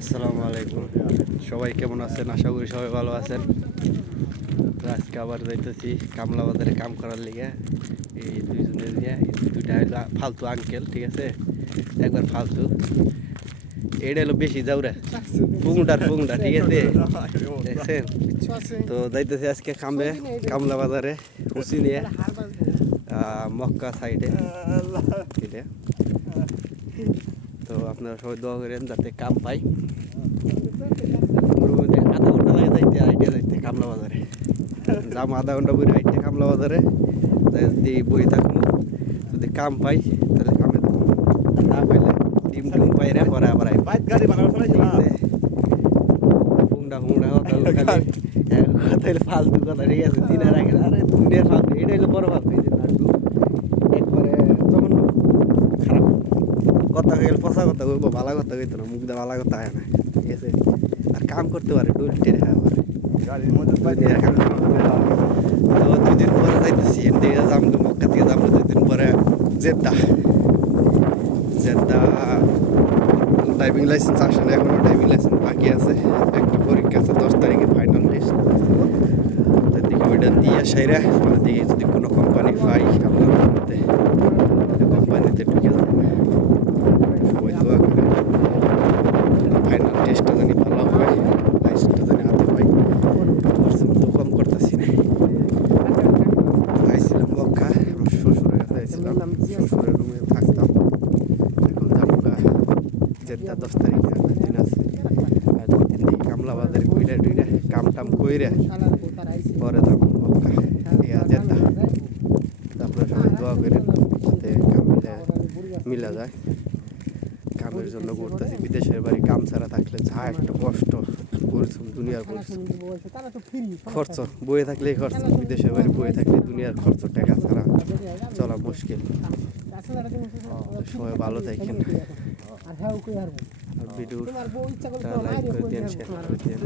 আসসালামু আলাইকুম। সবাই কেমন আছেন? আশা করি সবাই ভালো আছেন। আজকে আবার যাইতেছি কামলা বাজারে কাম করার লিগে। এই দুইজনের নিয়ে দুইটা হলো ফালতু আঙ্কেল, ঠিক আছে? একবার ফালতু, এইটা হলো বেশি যাওরা পুংডার, ঠিক আছে? দেখছেন? তো যাইতেছি আজকে কামলা বাজারে হুসি নিয়ে, মক্কা সাইডে। এটা তো আপনারা সবাই দোয়া করেন যাতে কাম পাই। আধা ঘন্টা লাগে যাইতে কামলা বাজারে। যাম আধা ঘন্টা বই হাইটে কামলা বাজারে, যদি বই থাকুন, যদি কাম পাই তাহলে কামে থাকুন, না পাইলে ডিম পাইরে পরে আবার ফালতু কথা, ঠিক আছে? দিনের আগে আরে দুনিয়ার ফালতু, এটা হলো বড় ফালতু। নাটু একবারে জঘন্য খারাপ কথা হয়ে গেল, পচা কথা কইব, ভালো কথা কইতো না, মুখ দিয়ে ভালো কথা হয় না, ঠিক আছে? আর কাম করতে পারে ডুলটে পারে। তো দুদিন পরে যাইতেছি এদিকে যাবো, মক্কা থেকে যাবো দুদিন পরে জেদ্দা। ড্রাইভিং লাইসেন্স আসে না এখনো, ড্রাইভিং লাইসেন্স বাকি আছে। একটা পরীক্ষা আছে 10 তারিখে, ফাইনাল টেস্ট। দেখি ওইটা দিয়ে সাইরা দেখি যদি কোনো কোম্পানি পাই আপনার মধ্যে, কোম্পানিতে ঢুকে যাবো। সবাই দোয়া করে ফাইনাল টেস্টটা জানি ভালো হয়, লাইসেন্সটা জানি হাতে পাই। তো কম করতেছি না। আইছিলাম মক্কা, আমার শ্বশুরের কাছে আইছিলাম, শ্বশুরের রুমে থাকতাম। এখন যাবো জেদ্দা 10 তারিখে, দিন আছে। আর 2 দিন দেখি কামলা বাজারে কইরা টুইরা কাম টাম কইরা পরে যাবো মক্কা, জেদ্দা। আপনারা সবাই দোয়া করেন যাতে কাম মিলা যায়। কামের জন্য করতেছি, বিদেশের বাড়ি কাম ছাড়া থাকলে যা একটা কষ্ট, পরিশ্রম, দুনিয়ার পরিশ্রম, খরচ বয়ে থাকলেই খরচ। বিদেশের বাড়ি বয়ে থাকলে দুনিয়ার খরচ, টাকা ছাড়া চলা মুশকিল। সবাই ভালো থাকেন, আর ভিডিওটা লাইক করে দিন, শেয়ার করে দিন।